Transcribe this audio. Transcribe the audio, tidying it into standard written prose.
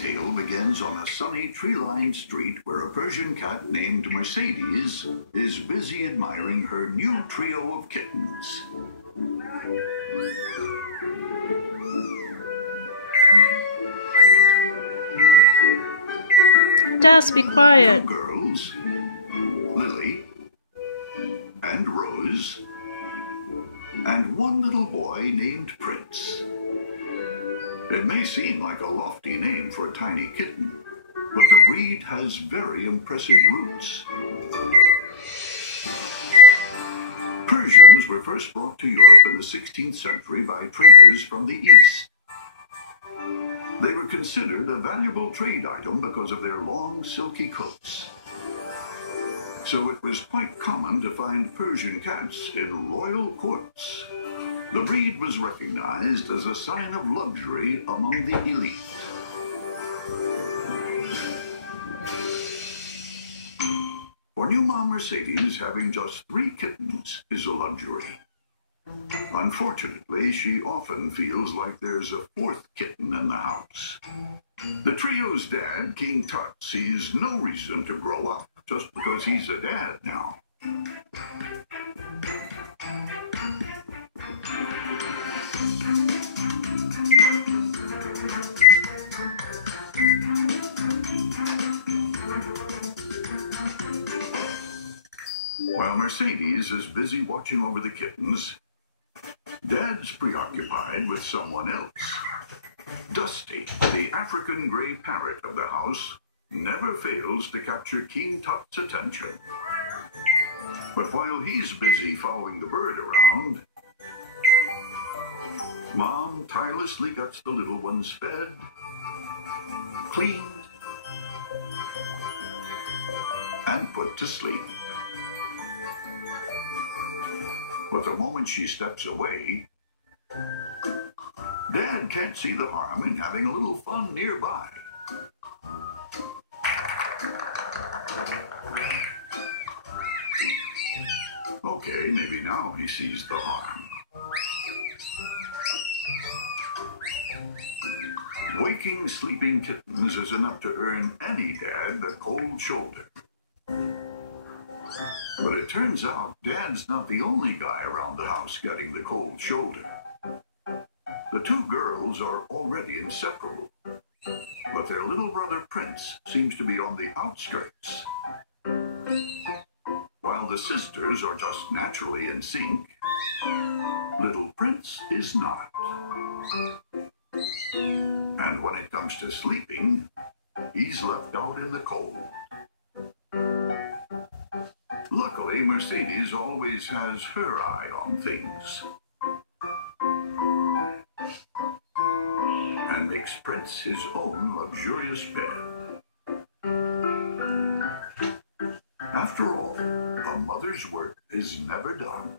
tale begins on a sunny tree-lined street where a Persian cat named Mercedes is busy admiring her new trio of kittens. Just be quiet. Two girls, Lily and Rose, and one little boy named Prince. It may seem like a lofty name for a tiny kitten, but the breed has very impressive roots. Persians were first brought to Europe in the 16th century by traders from the East. They were considered a valuable trade item because of their long, silky coats. So it was quite common to find Persian cats in royal courts. The breed was recognized as a sign of luxury among the elite. For new mom Mercedes, having just 3 kittens is a luxury. Unfortunately, she often feels like there's a 4th kitten in the house. The trio's dad, King Tut, sees no reason to grow up just because he's a dad now. While Mercedes is busy watching over the kittens, Dad's preoccupied with someone else. Dusty, the African gray parrot of the house, never fails to capture King Tut's attention. But while he's busy following the bird around, Mom tirelessly gets the little ones fed, cleaned, and put to sleep. But the moment she steps away, Dad can't see the harm in having a little fun nearby. Okay, maybe now he sees the harm. Waking sleeping kittens is enough to earn any dad the cold shoulder. But it turns out Dad's not the only guy around the house getting the cold shoulder. The 2 girls are already inseparable, but their little brother Prince seems to be on the outskirts. While the sisters are just naturally in sync, little Prince is not. And when it comes to sleeping, he's left out in the cold. Luckily, Mercedes always has her eye on things and makes Prince his own luxurious bed. After all, a mother's work is never done